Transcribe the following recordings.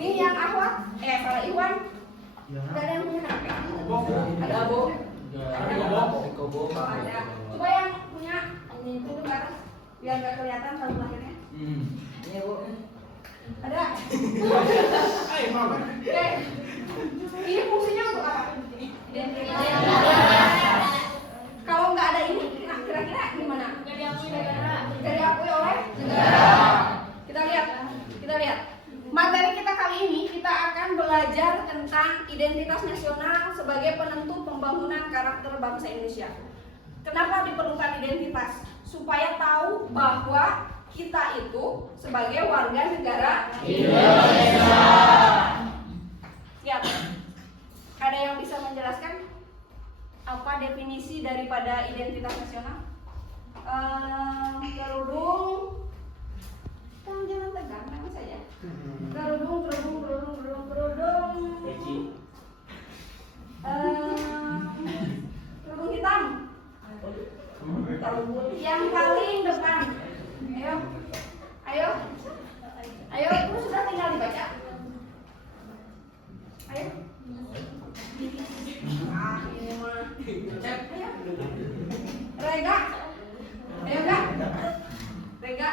Ini yang Ahwat, kalau Iwan, gak ada yang punya KTP? Ada Abo? Ada. Coba yang punya ini dulu ke atas, biar gak kelihatan kalau lahirnya. Ini Bu. Ada? Oke. Ini fungsinya untuk apa? Kalau nggak ada ini, kira-kira gimana? Diakui oleh negara. Kita lihat. Materi kita kali ini kita akan belajar tentang identitas nasional sebagai penentu pembangunan karakter bangsa Indonesia. Kenapa diperlukan identitas? Supaya tahu bahwa kita itu sebagai warga negara Indonesia. Lihat, ada yang bisa menjelaskan apa definisi daripada identitas nasional? Kerudung, jangan tegang, nama saya. Kerudung. Kerudung hitam. Yang paling depan. Ayo, itu sudah tinggal dibaca. Ayo. Ini mah. Ayo. Rega.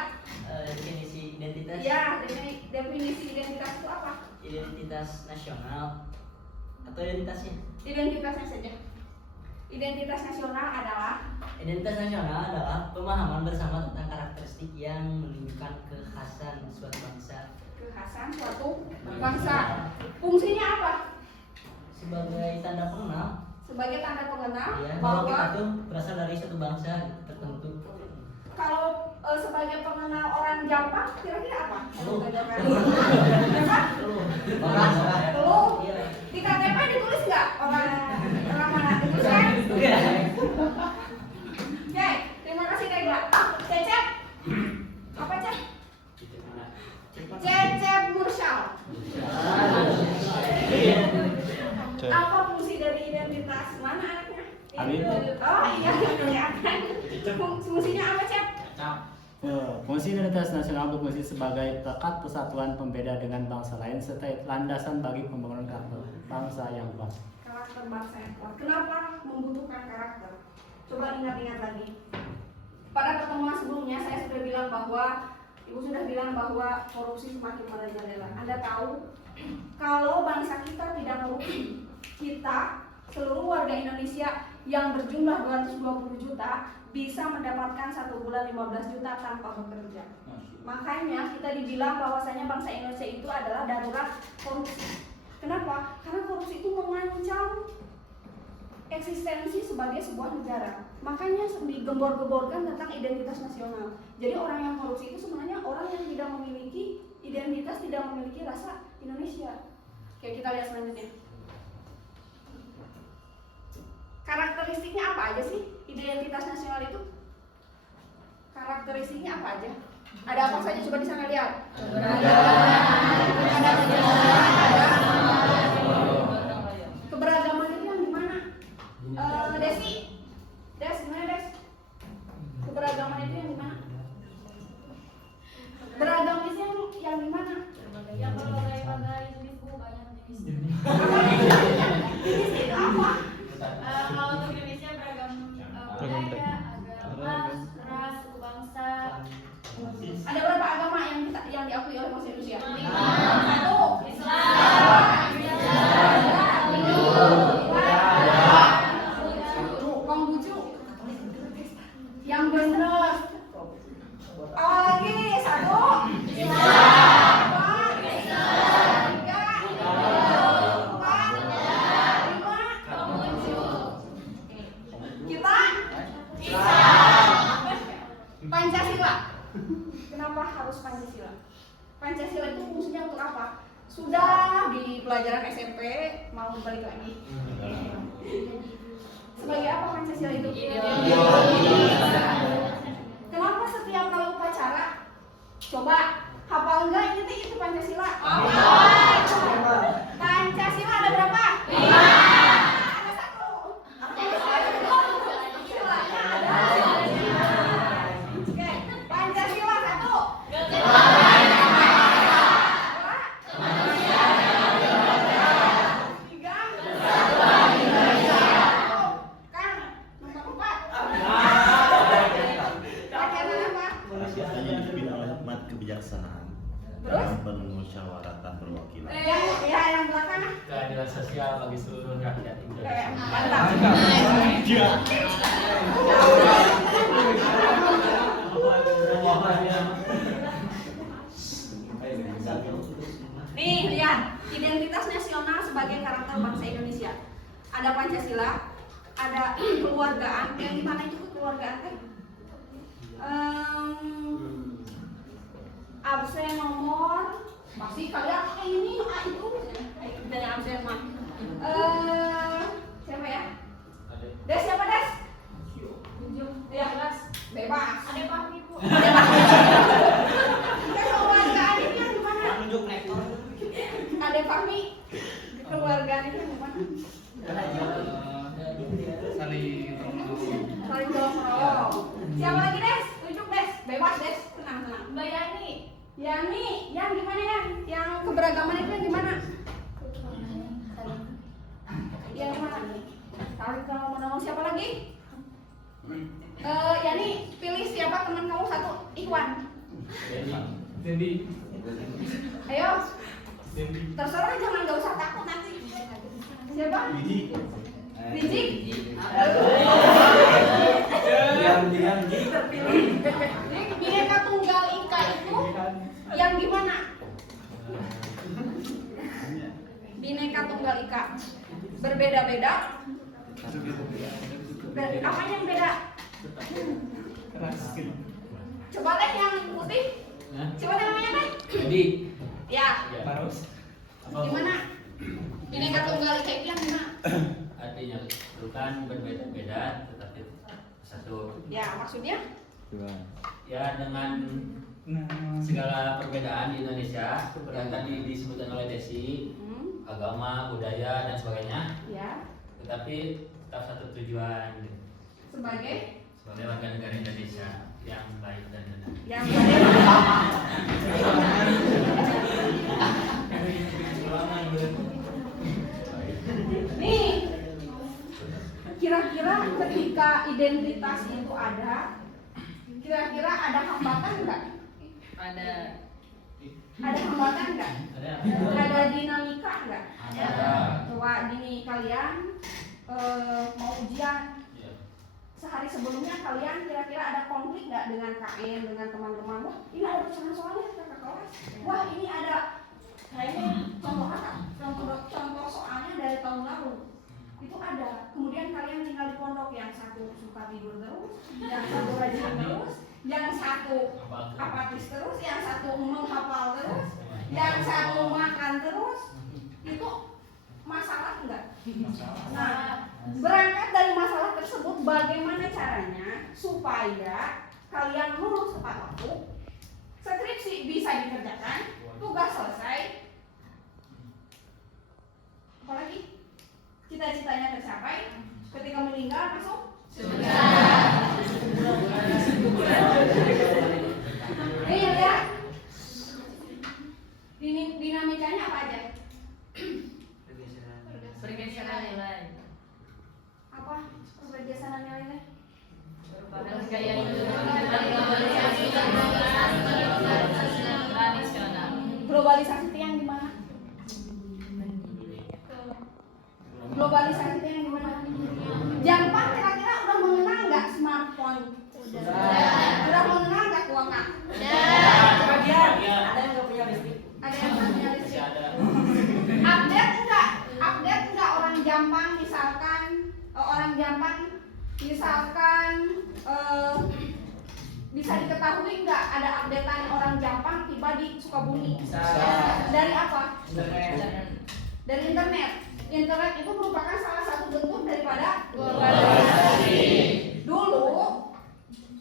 Definisi identitas. Ya, definisi identitas itu apa? Identitas nasional atau identitasnya? Identitasnya saja. Identitas nasional adalah pemahaman bersama tentang karakteristik yang menunjukkan kekhasan suatu bangsa. Fungsinya apa? Sebagai tanda pengenal. Ya, bahwa kita tuh berasal dari suatu bangsa tertentu. Kalau sebagai pengenal orang Jampang, kira-kira apa? Lu. Di KTP ditulis nggak orang mana? Dituliskan? Oke, terima kasih Tega. Cecep, apa Cep? Cecep Mursyal. Apa fungsi dari identitas? Mana anaknya? Oh iya, kelihatan. Fungsinya apa Cep? Fungsi identitas nasional berfungsi sebagai pekat persatuan pembeda dengan bangsa lain serta landasan bagi pembangunan karakter bangsa yang kuat. Karakter bangsa yang kuat. Kenapa membutuhkan karakter? Coba ingat-ingat lagi. Pada pertemuan sebelumnya saya sudah bilang bahwa Ibu sudah bilang bahwa korupsi semakin merajalela. Anda tahu kalau bangsa kita tidak korupsi, kita seluruh warga Indonesia yang berjumlah 220 juta bisa mendapatkan 1 bulan 15 juta tanpa bekerja. Makanya kita dibilang bahwasanya bangsa Indonesia itu adalah darurat korupsi. Kenapa? Karena korupsi itu mengancam eksistensi sebagai sebuah negara. Makanya digembor-gemborkan tentang identitas nasional. Jadi orang yang korupsi itu sebenarnya orang yang tidak memiliki identitas, tidak memiliki rasa Indonesia. Oke, kita lihat selanjutnya. Karakteristiknya apa aja sih identitas nasional itu? Karakteristiknya apa aja? Ada apa saja? Coba di sana lihat. Keberagaman itu yang gimana? Desi, gimana Des? Keberagaman itu yang gimana? Beragam itu yang gimana? Yang berbagai-bagai jenis buku, banyak jenis. Jenis itu apa? Kalau untuk Indonesia beragam budaya, agama, ras, suku bangsa. Ada berapa agama yang diakui oleh bangsa Indonesia? Sudah di pelajaran SMP, mau balik lagi. Sebagai apa Pancasila itu? Kenapa setiap kali upacara? Coba hafal enggak itu Pancasila? Pancasila ada berapa? Ada satu. Silanya ada. Oke, Pancasila satu. Tiga. Kan nomor 4. Bagian apa? Biasanya dipimpin oleh hikmat kebijaksanaan Terus? dalam permusyawaratan perwakilan. Yang belakang. Keadilan sosial bagi seluruh rakyat Indonesia. Mantap. Nih, lihat. Identitas nasional sebagai karakter bangsa Indonesia. Ada Pancasila, ada kekeluargaan. Yang di mana itu kekeluargaan teh? Absen nomor masih kalian ini itu dari absen mah. Siapa ya? Des siapa Des? Ya, bebas. Ada Fahmi Bu. Kekeluargaan itu yang di mana? Tunjuk rektor. Ada Fahmi. Kekeluargaan itu yang di mana? Saling Saling dorong. Siapa lagi Des? Tunjuk Des. Bebas Des. Tenang. Mbak Yani. Yani, yang gimana ya? Yang keberagaman itu yang gimana? Yang mana? Tarik kalau menolong siapa lagi? Yani, pilih siapa teman kamu satu? Ikhwan. Dendi. Ayo. Terserah, jangan nggak usah takut nanti. Siapa? Rijik. Bineka Tunggal Ika itu yang gimana? Bineka Tunggal Ika berbeda-beda. Apanya yang beda? Coba deh yang putih. Coba deh namanya deh. Jadi, Ya, Parus. gimana? Bineka Tunggal Ika itu yang gimana? Artinya itu kan berbeda-beda tetapi satu Ya, maksudnya? ya dengan segala perbedaan di Indonesia yang tadi disebutkan oleh Desi, agama, budaya dan sebagainya, Ya, tetapi tetap satu tujuan sebagai sebagai warga negara Indonesia yang baik dan benar. yang nih, kira-kira ketika identitas itu ada, kira-kira ada hambatan nggak? Ada. Ada hambatan nggak? Ada? Ada dinamika nggak? Ada. Coba gini, kalian mau ujian Ya. sehari sebelumnya, kalian kira-kira ada konflik nggak dengan KN, dengan teman-teman? Wah, ini ada pesanan soalnya kakak kelas. Wah, ini ada kayaknya contoh soalnya dari tahun lalu. Itu ada. Kemudian kalian tinggal di pondok, yang satu suka tidur terus, yang satu rajin terus, yang satu apatis terus, yang satu menghafal terus, yang satu makan terus. Itu masalah enggak? Nah, berangkat dari masalah tersebut, bagaimana caranya supaya kalian lulus tepat waktu, skripsi bisa dikerjakan, tugas selesai, apalagi cita-citanya tercapai, ketika meninggal masuk iya ya. Dinamikanya apa aja? Pergeseran nilai. Apa pergeseran nilai? Merupakan gaya hidup tradisional. Globalisasi itu yang gimana? Globalisasi itu yang gimana? Jepang kira-kira udah mengenal nggak smartphone? Udah mengenal nggak kuota? Ada yang nggak punya listrik. Ada yang punya listrik? Masih ada. Update nggak orang Jampang misalkan Bisa diketahui nggak ada updatean orang Jampang tiba di Sukabumi? Bisa. Dari apa? Dari internet. Internet itu merupakan salah satu bentuk daripada globalisasi. Dulu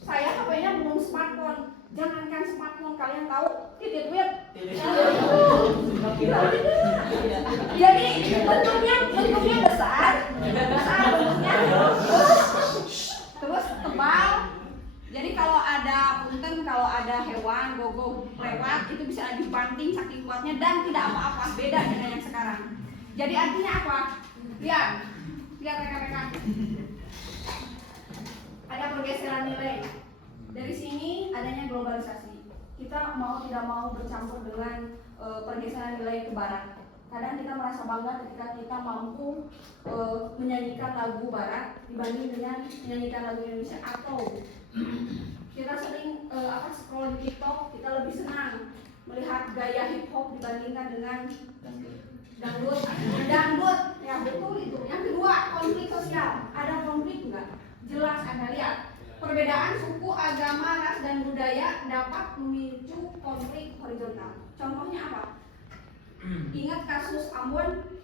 saya HP-nya belum smartphone. Jangankan smartphone, kalian tahu titik web. Jadi bentuknya besar bentuknya. Terus tebal. Jadi kalau ada hewan gogo lewat itu bisa dibanting saking kuatnya dan tidak apa-apa, beda dengan yang sekarang. Jadi artinya apa? Lihat rekan-rekan. Ada pergeseran nilai. Dari sini adanya globalisasi. Kita mau tidak mau bercampur dengan pergeseran nilai ke barat. Kadang kita merasa bangga ketika kita mampu menyanyikan lagu barat dibanding dengan menyanyikan lagu Indonesia, atau kita sering scroll di TikTok, kita lebih senang melihat gaya hip hop dibandingkan dengan dangdut. Ya betul itu. Yang kedua, konflik sosial. Ada konflik enggak? Jelas Anda lihat. Perbedaan suku, agama, ras, dan budaya dapat memicu konflik horizontal. Contohnya apa? Ingat kasus Ambon?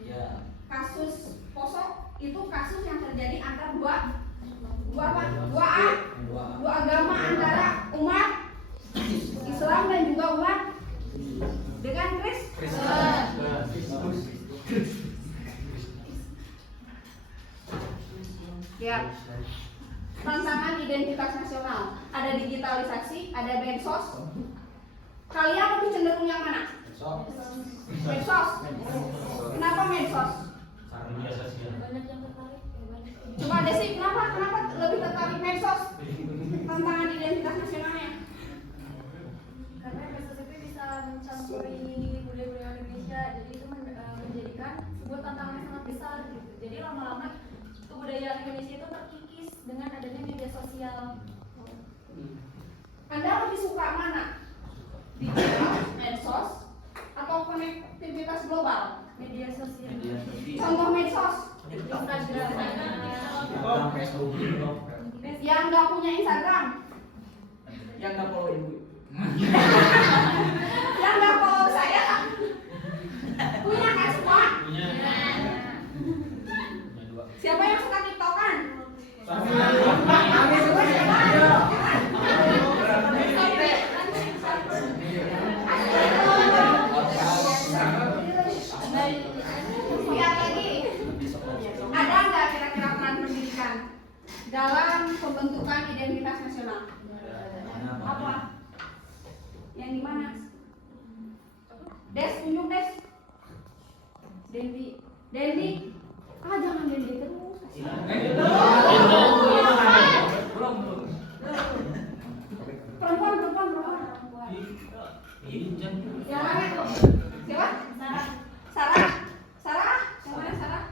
Ya. Kasus Poso itu kasus yang terjadi antara dua agama, antara umat Islam dan juga umat dengan Kristen. Ya. Tantangan identitas nasional. Ada digitalisasi, ada medsos. Kalian lebih cenderung yang mana? Medsos. Kenapa medsos? Media sosial. Banyak yang tertarik. Coba Desi, kenapa lebih tertarik medsos? Tantangan identitas nasionalnya. Karena medsos itu bisa mencampuri budaya-budaya Indonesia, jadi itu menjadikan sebuah tantangan yang sangat besar gitu. Jadi lama-lama kebudayaan Indonesia itu terkikis dengan adanya media sosial. Anda lebih suka mana? Digital, medsos, atau konektivitas global? Media sosial. Contoh medsos. Yang nggak punya Instagram, Yang nggak follow ibu. yang nggak follow saya, punya kan semua? Punya dua. Siapa yang suka tiktokan? Lihat lagi, ada nggak kira-kira peran pendidikan dalam pembentukan identitas nasional? Apa? Yang di mana? Des, tunjuk Des. Dendi. Jangan Dendi terus. Perempuan. Yang mana? Siapa? Sarah. Yang mana Sarah?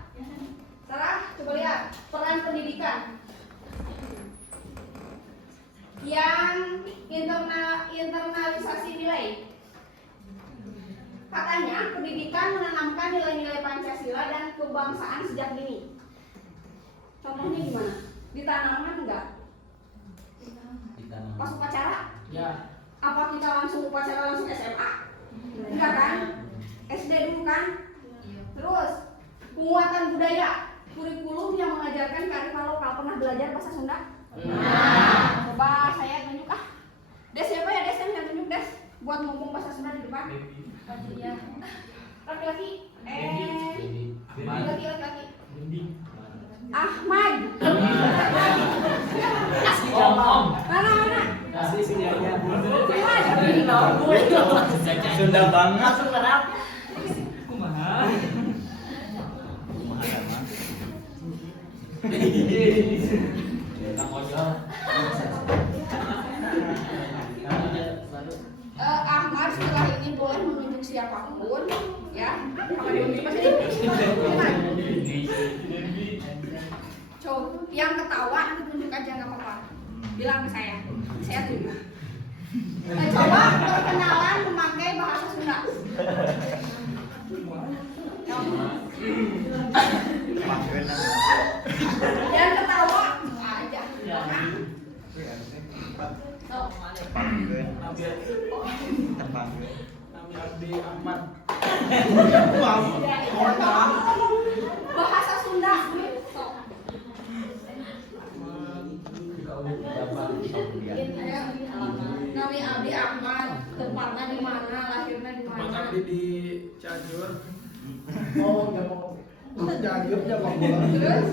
Sarah, coba lihat peran pendidikan. Yang internalisasi nilai. Katanya pendidikan menanamkan nilai-nilai Pancasila dan kebangsaan sejak dini. Contohnya gimana? Ditanamkan enggak? Pas upacara? Ya. Apa kita langsung upacara langsung SMA? Enggak kan? SD dulu kan? Terus penguatan budaya, kurikulum yang mengajarkan kearifan lokal. Pernah belajar bahasa Sunda? Coba saya tunjuk Des, siapa ya Des yang tunjuk Des buat ngomong bahasa Sunda di depan? Iya. Laki-laki. Laki-laki. Ahmad. Om. Mana? Sunda banget. Kumaha? Kang Ojol. Ahmad setelah ini boleh menunjuk siapapun, ya. Apa diunjuk pasti? Coba yang ketawa nanti tunjuk aja nggak apa-apa. Bilang ke saya tunjuk. Coba perkenalan memakai bahasa Sunda. Yang ketawa aja. Panggil. Nabi Terpanggil. Nabi Abdi Ahmad. Bahasa Sunda. Sok. Nabi Abdi Ahmad, tempatnya di mana, lahirnya di Tempat mana? Abdi di Cianjur. Oh, nggak mau. Cianjur aja mau. Terus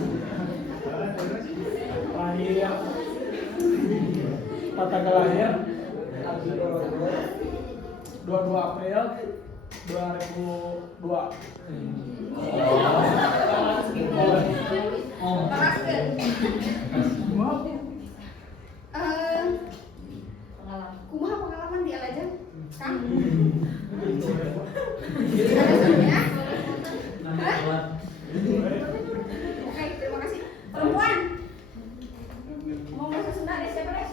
Lahir. Tanggal lahir 22 April 2002. teraskeun. Kumaha pengalaman di Alajan? Kang? Ada serunya? Hah? Oke, terima kasih. Perempuan. Mau bahasa Sunda deh, siapa deh?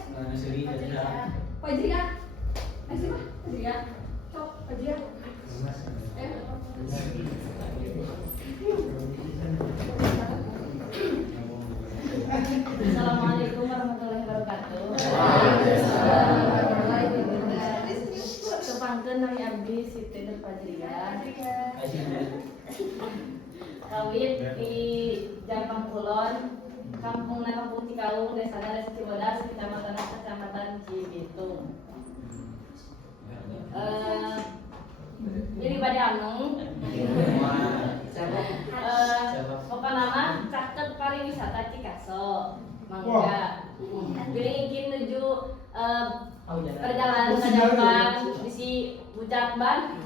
Fajria. Siapa? Fajria. Cok, Fajria. Assalamualaikum warahmatullahi wabarakatuh. Kepangkeun Nabi Abdi Siti Nur Fajria. Kawit di Jampang Kulon, Kampung Cikaung, Desa Cibodas, Kecamatan Cibitung. Jadi pada anu, pokoknya nama caket pariwisata Cikaso, Mangga. Jadi ingin menuju perjalanan ke Japan, isi Bucak Ban.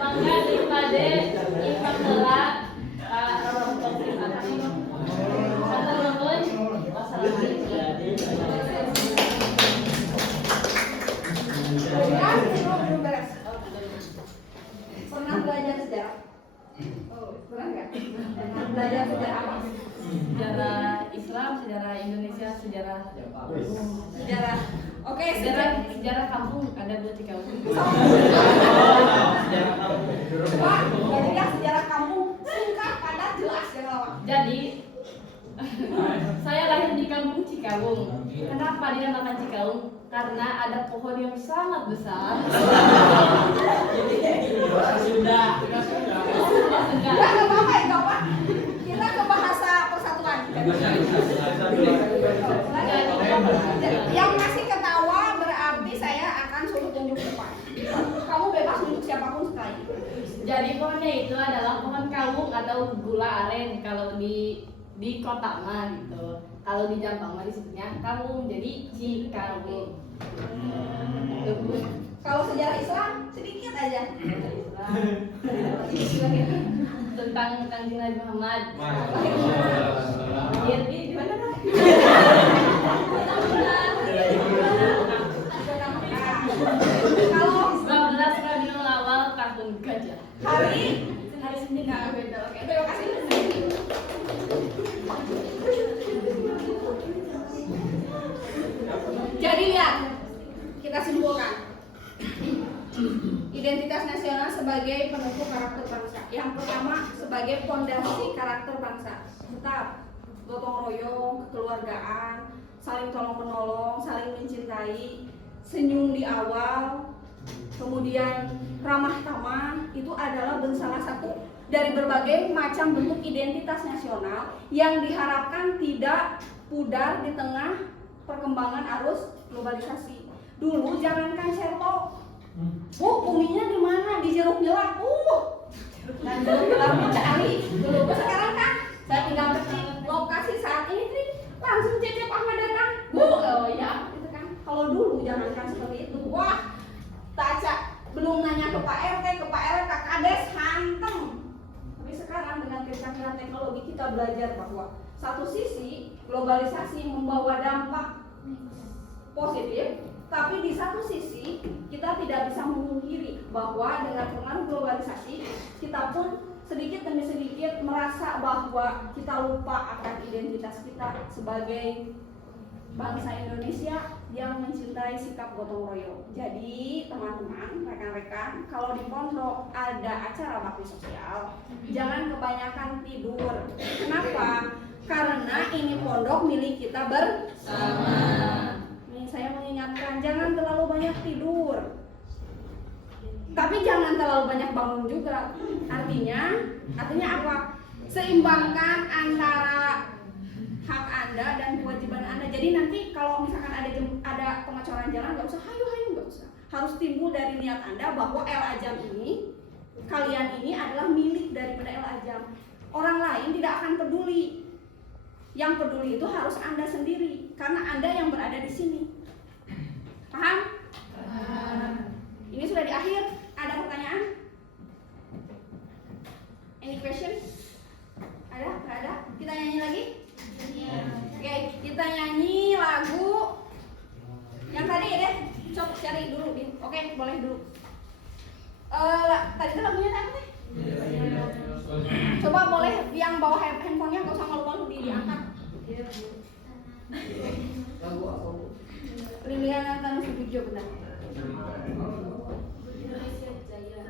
Mangga daripada Imam Tela, Orang Topik Abdi. Santan Lembon, wassalamualaikum. Belum beres. Pernah belajar sejarah? Oh, pernah nggak? Pernah belajar sejarah apa? Sejarah Islam, sejarah Indonesia, sejarah Oke, sejarah kampung ada buat Cikaung. Pak, jadilah sejarah kampung singkat, padat, jelas yang lawak. Jadi saya lahir di kampung Cikaung. Kenapa dinamakan Cikaung? Karena ada pohon yang sangat besar. Sudah. Enggak apa-apa ya, enggak apa. Kita ke bahasa persatuan. Yang masih ketawa berarti saya akan suruh tunjuk depan. Kamu bebas tunjuk siapapun sekali. Jadi pohonnya itu adalah pohon kawung atau gula aren kalau di kota mah gitu. Kalau di Jampang mah disebutnya kawung, jadi Cikaung. Kalau sejarah Islam sedikit aja. Tentang Kanjeng Nabi Muhammad. Lahir di mana? Kalau 19 Rabiul Awal tahun gajah. hari Senin. Oke, terima kasih. Jadi lihat, kita simpulkan. Identitas nasional sebagai penentu karakter bangsa. Yang pertama sebagai fondasi karakter bangsa. Tetap gotong royong, kekeluargaan, saling tolong menolong, saling mencintai, senyum di awal, kemudian ramah tamah, itu adalah salah satu dari berbagai macam bentuk identitas nasional yang diharapkan tidak pudar di tengah perkembangan arus globalisasi. Dulu jangankan Sherlock, buminya di mana? Di jeruk jelak, dan jeruk jelak dicari. Dulu sekarang kan saya tinggal ketik lokasi saat ini, klik, langsung Cecep Ahmad datang. Oh ya, gitu kan. Kalau dulu jangankan seperti itu, wah, taca belum nanya ke Pak RT, ke Pak RW, Kak Kades, hantem. Tapi sekarang dengan kecanggihan teknologi kita belajar bahwa satu sisi globalisasi membawa dampak positif, tapi di satu sisi kita tidak bisa memungkiri bahwa dengan pengaruh globalisasi kita pun sedikit demi sedikit merasa bahwa kita lupa akan identitas kita sebagai bangsa Indonesia yang mencintai sikap gotong royong. Jadi teman-teman, rekan-rekan, kalau di pondok ada acara bakti sosial, jangan kebanyakan tidur. Kenapa? Karena ini pondok milik kita bersama. Nih saya mengingatkan, jangan terlalu banyak tidur. Tapi jangan terlalu banyak bangun juga. Artinya apa? Seimbangkan antara hak Anda dan kewajiban Anda. Jadi nanti kalau misalkan ada pengecoran jalan, nggak usah hayu nggak usah. Harus timbul dari niat Anda bahwa El Ajam ini, kalian ini adalah milik daripada El Ajam. Orang lain tidak akan peduli. Yang peduli itu harus Anda sendiri, karena Anda yang berada di sini. Paham? Ini sudah di akhir. Ada pertanyaan? Any question? Ada? Nggak ada? Kita nyanyi lagi? Oke, kita nyanyi lagu yang tadi ya deh. Coba cari dulu nih. Oke, boleh dulu. Tadi itu lagunya apa nih? Coba boleh yang bawa handphonenya nggak usah malu-malu diangkat. Lagu apa? Liliana Tanus Video benar. Indonesia Jaya.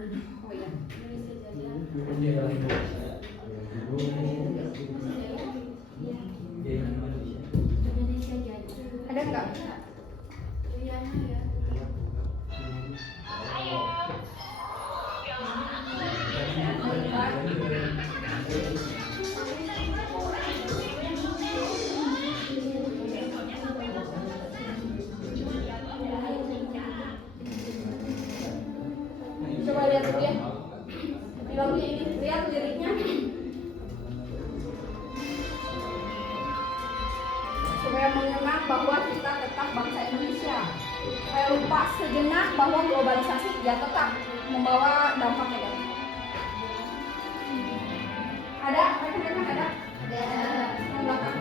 Oh iya. Indonesia Jaya. Indonesia Jaya. Ada nggak? Riana ya. Coba lihat dulu ya. Di lagunya ini, lihat liriknya. Supaya mengenang bahwa kita tetap bangsa Indonesia. Supaya lupa sejenak bahwa globalisasi ya tetap membawa dampak negatif. Ada? Rekan-rekan ada? Ada. Yang belakang.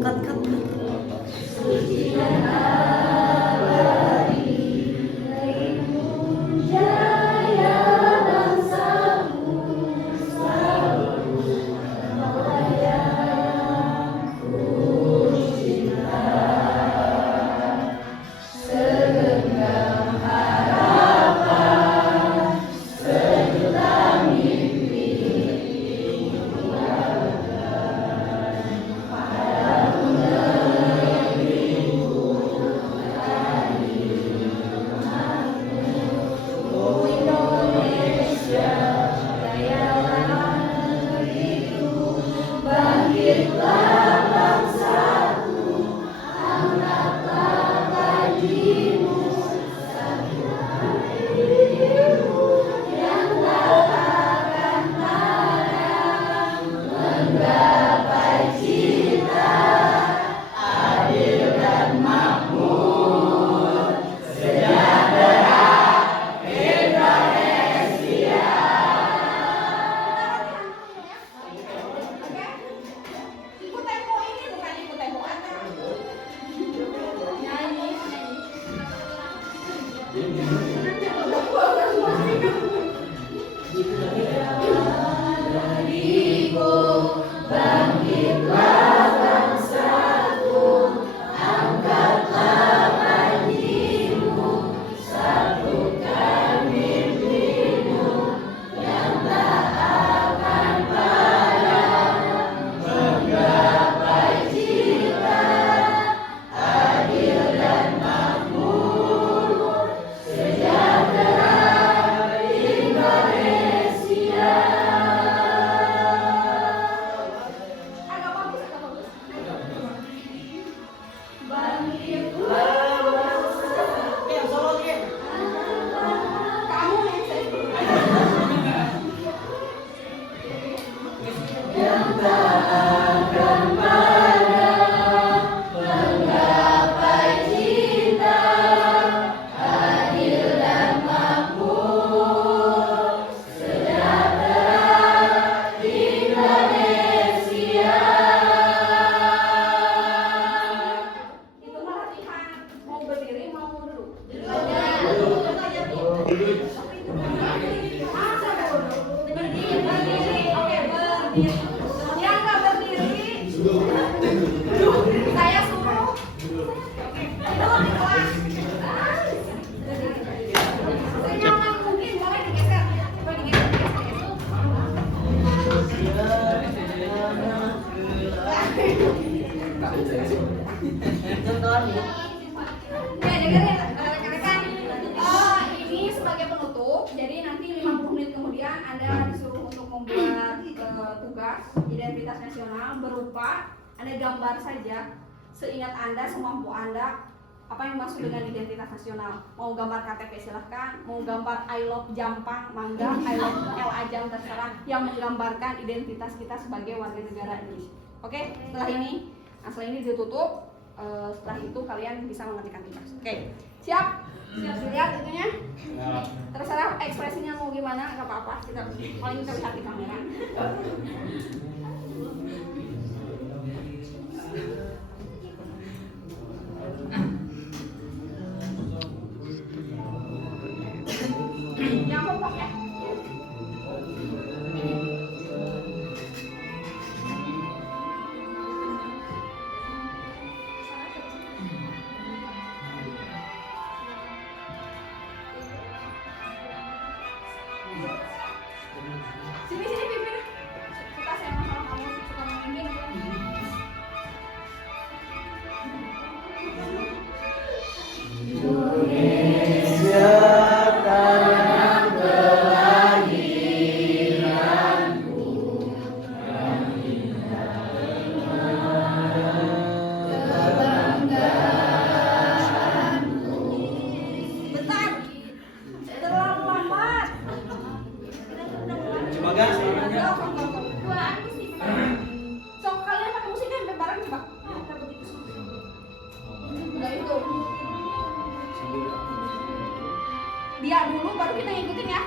Cut. berdiri. Yang nggak berdiri, saya suruh tidur di kelas. Senyaman mungkin boleh digeser. Coba digeser. Ya, dengerin rekan-rekan. Ini sebagai penutup. Jadi nanti 50 menit kemudian Anda disuruh untuk membuat tugas identitas nasional berupa Anda gambar saja seingat Anda, semampu Anda apa yang dimaksud dengan identitas nasional. Mau gambar KTP silahkan, mau gambar I love Jampang, mangga, I love El Ajam terserah, yang menggambarkan identitas kita sebagai warga negara Indonesia. Oke, setelah ini ditutup. Setelah itu kalian bisa mengetikkan tugas. Oke, siap? Siap dilihat itunya? Terserah ekspresinya mau gimana, nggak apa-apa. Kita paling kita lihat di kamera. Yang kompak ya. Sini pimpin. Suka saya sama kamu, suka memimpin. Bentar, terlalu lambat. Coba gas suaranya. Sok kalian pakai musiknya sampai bareng coba. Udah itu. Dia dulu baru kita ngikutin ya.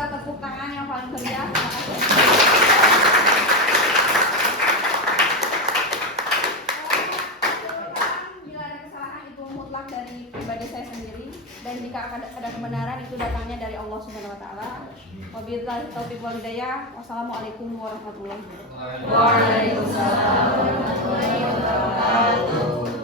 kita tepuk tangan yang paling meriah. Terima kasih. Bila ada kesalahan itu mutlak dari pribadi saya sendiri, dan jika ada kebenaran itu datangnya dari Allah Subhanahu wa taala. Wabillahi taufiq wal hidayah. Wassalamualaikum warahmatullahi wabarakatuh. Waalaikumsalam warahmatullahi wabarakatuh.